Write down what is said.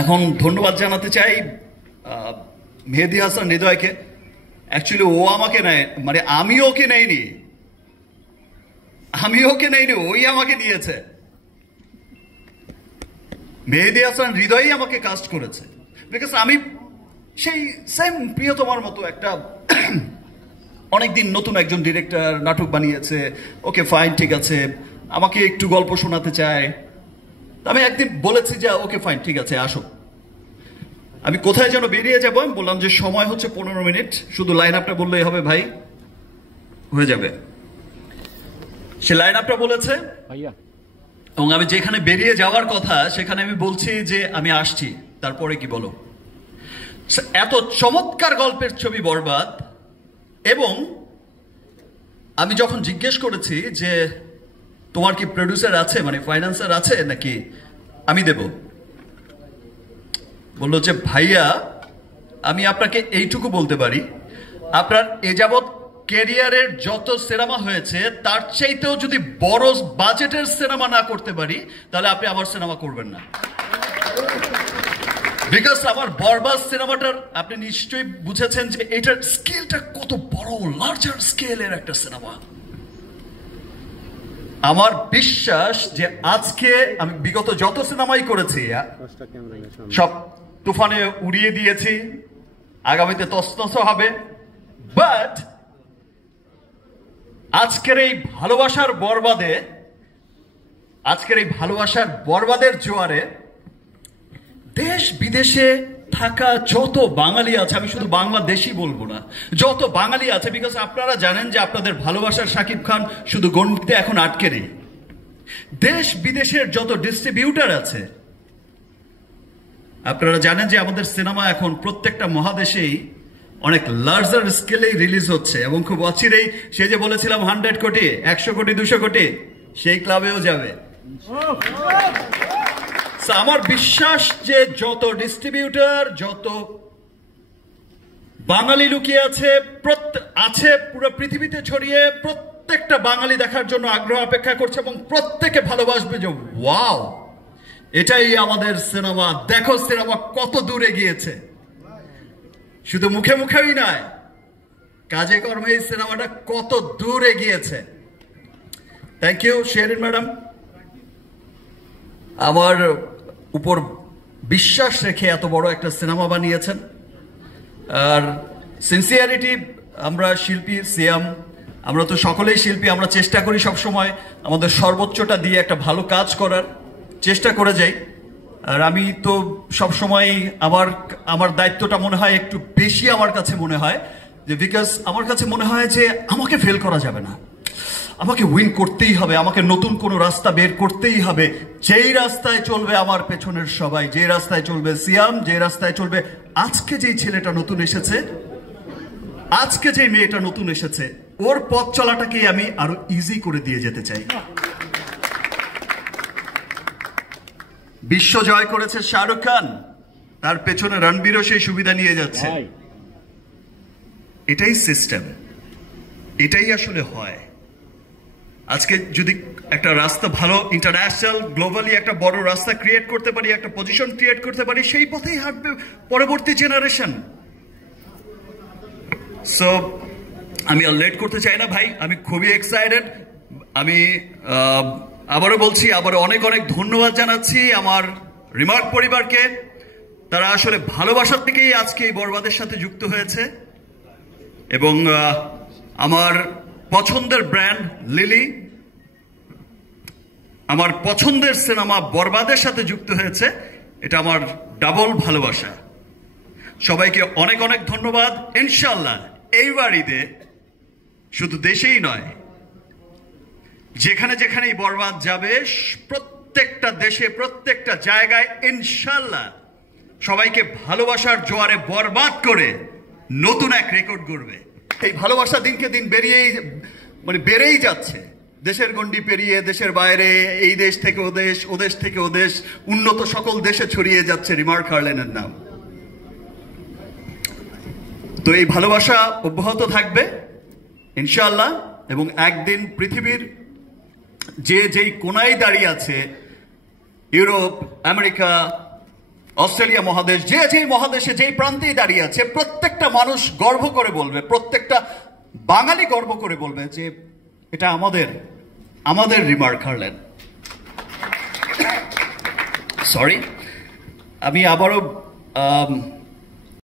এখন ধন্যবাদ জানাতে চাই মেহেদী হাসান হৃদয়কে। অ্যাকচুয়ালি ও আমাকে নেয়, মানে আমি ওকে নেইনি, ওই আমাকে দিয়েছে। মেহেদী হাসান হৃদয়ই আমাকে কাস্ট করেছে, বিকজ আমি সেই সেম প্রিয়তমার মতো একটা অনেকদিন নতুন একজন ডিরেক্টর নাটক বানিয়েছে, ওকে ফাইন, ঠিক আছে, আমাকে একটু গল্প শোনাতে চায়। আমি একদিন বলেছি যে ওকে ফাইন, ঠিক আছে, আসো। আমি কোথায় যেন বেরিয়ে যাবো, আমি বললাম যে সময় হচ্ছে 15 মিনিট, শুধু লাইন আপটা বললেই হবে ভাই, হয়ে যাবে। সে লাইন আপটা বলেছে এবং আমি যেখানে বেরিয়ে যাওয়ার কথা সেখানে আমি বলছি যে আমি আসছি, তারপরে কি বলো। এত চমৎকার গল্পের ছবি বরবাদ। এবং আমি যখন জিজ্ঞেস করেছি যে তোমার কি প্রডিউসার আছে, মানে ফাইন্যান্সার আছে নাকি আমি দেব, বললো যে ভাইয়া আমি আপনাকে এইটুকু বলতে পারি, আপনার এ যাবৎ ক্যারিয়ারের যত সিনেমা হয়েছে তার চাইতেও যদি বড় বাজেটের সিনেমা না করতে পারি তাহলে আপনি আমার সিনেমা করবেন না। বিকজ আমার বরবাদ সিনেমাটার আপনি নিশ্চয়ই বুঝেছেন যে এটার স্কেলটা কত বড়, লার্জার স্কেলের একটা সিনেমা। আমার বিশ্বাস যে আজকে আমি বিগত যত সিনেমাই করেছি সব তুফানে উড়িয়ে দিয়েছি, আগামীতে তছনছ হবে, বাট আজকের এই ভালোবাসার বরবাদের জোয়ারে দেশ বিদেশে থাকা যত বাঙালি আছে, আমি শুধু বাংলাদেশি বলবো না, যত বাঙালি আছে, বিকজ আপনারা জানেন যে আপনাদের ভালোবাসার শাকিব খান শুধু গণিতে এখন আটকে নেই। দেশ বিদেশের যত ডিস্ট্রিবিউটার আছে, আপনারা জানেন যে আমাদের সিনেমা এখন প্রত্যেকটা মহাদেশেই অনেক লার্জার স্কেলেই রিলিজ হচ্ছে এবং খুব অচিরেই, সে যে বলেছিলাম 100 কোটি, 100 কোটি, 200 কোটি, সেই ক্লাবেও যাবে। আমার বিশ্বাস যে যত ডিস্ট্রিবিউটর, যত বাঙালি লুকিয়ে আছে পুরো পৃথিবীতে ছড়িয়ে, প্রত্যেকটা বাঙালি দেখার জন্য আগ্রহ অপেক্ষা করছে এবং প্রত্যেকে ভালোবাসবে যে ওয়াও, এটাই আমাদের সিনেমা, দেখো সিনেমা কত দূরে গিয়েছে। শুধু মুখে মুখেই নয়, কাজে কর্মে এই সিনেমাটা কত দূরে গিয়েছে। থ্যাংক ইউ শেরিন ম্যাডাম, আমার উপর বিশ্বাস রেখে এত বড় একটা সিনেমা বানিয়েছেন। আর সিনসিয়ারিটি, আমরা শিল্পী, সিয়াম, আমরা তো সকলেই শিল্পী, আমরা চেষ্টা করি সবসময় আমাদের সর্বোচ্চটা দিয়ে একটা ভালো কাজ করার চেষ্টা করে যাই। আর আমি তো সবসময় আমার দায়িত্বটা মনে হয় একটু বেশি, আমার কাছে মনে হয় যে, বিকজ আমার কাছে মনে হয় যে আমাকে ফেল করা যাবে না, আমাকে উইন করতেই হবে, আমাকে নতুন কোনো রাস্তা বের করতেই হবে। যেই রাস্তায় চলবে আমার পেছনের সবাই, যে রাস্তায় চলবে সিয়াম, যে রাস্তায় চলবে আজকে যেই ছেলেটা নতুন এসেছে, আজকে যে মেয়েটা নতুন এসেছে, ওর পথ চলাটাকেই আমি আরো ইজি করে দিয়ে যেতে চাই। বিশ্ব জয় করেছে শাহরুখ খান, তার পেছনে রণবীরও সেই সুবিধা নিয়ে যাচ্ছে। এটাই সিস্টেম, এটাই আসলে হয়। আজকে যদি একটা রাস্তা ভালো, ইন্টারন্যাশনাল গ্লোবালি একটা বড় রাস্তা ক্রিয়েট করতে পারি, একটা পজিশন ক্রিয়েট করতে পারি, সেই পথেই হাঁটবে পরবর্তী জেনারেশন। সো আমি আর লেট করতে চাই না ভাই, আমি খুবই এক্সাইটেড। আমি আবারও বলছি, আবার অনেক অনেক ধন্যবাদ জানাচ্ছি আমার রিমার্ক পরিবারকে। তারা আসলে ভালোবাসার থেকেই আজকে এই বরবাদের সাথে যুক্ত হয়েছে এবং আমার পছন্দের ব্র্যান্ড লিলি, আমার পছন্দের সিনেমা বরবাদের সাথে যুক্ত হয়েছে, এটা আমার ডাবল ভালোবাসা। সবাইকে অনেক অনেক ধন্যবাদ। ইনশাল্লাহ এই বাড়িতে শুধু দেশেই নয়, যেখানে যেখানেই বরবাদ যাবে, প্রত্যেকটা দেশে, প্রত্যেকটা জায়গায় ইনশাল্লাহ সবাইকে ভালোবাসার জোয়ারে বরবাদ করে নতুন এক রেকর্ড গড়বে। এই ভালোবাসা দিনকে দিন বেড়েই যাচ্ছে, দেশের গণ্ডি পেরিয়ে দেশের বাইরে, এই দেশ থেকে ও দেশ, ও দেশ থেকে ও দেশ, উন্নত সকল দেশে ছড়িয়ে যাচ্ছে রিমার্ক হারলেনের নাম। তো এই ভালোবাসা অব্যাহত থাকবে ইনশাআল্লাহ, এবং একদিন পৃথিবীর যেই কোনায় দাঁড়িয়ে আছে, ইউরোপ, আমেরিকা, অস্ট্রেলিয়া মহাদেশ, যে যে মহাদেশে যেই প্রান্তেই দাঁড়িয়ে আছে, প্রত্যেকটা মানুষ গর্ব করে বলবে, প্রত্যেকটা বাঙালি গর্ব করে বলবে যে এটা আমাদের রিমার খারলেন। সরি, আমি আবারও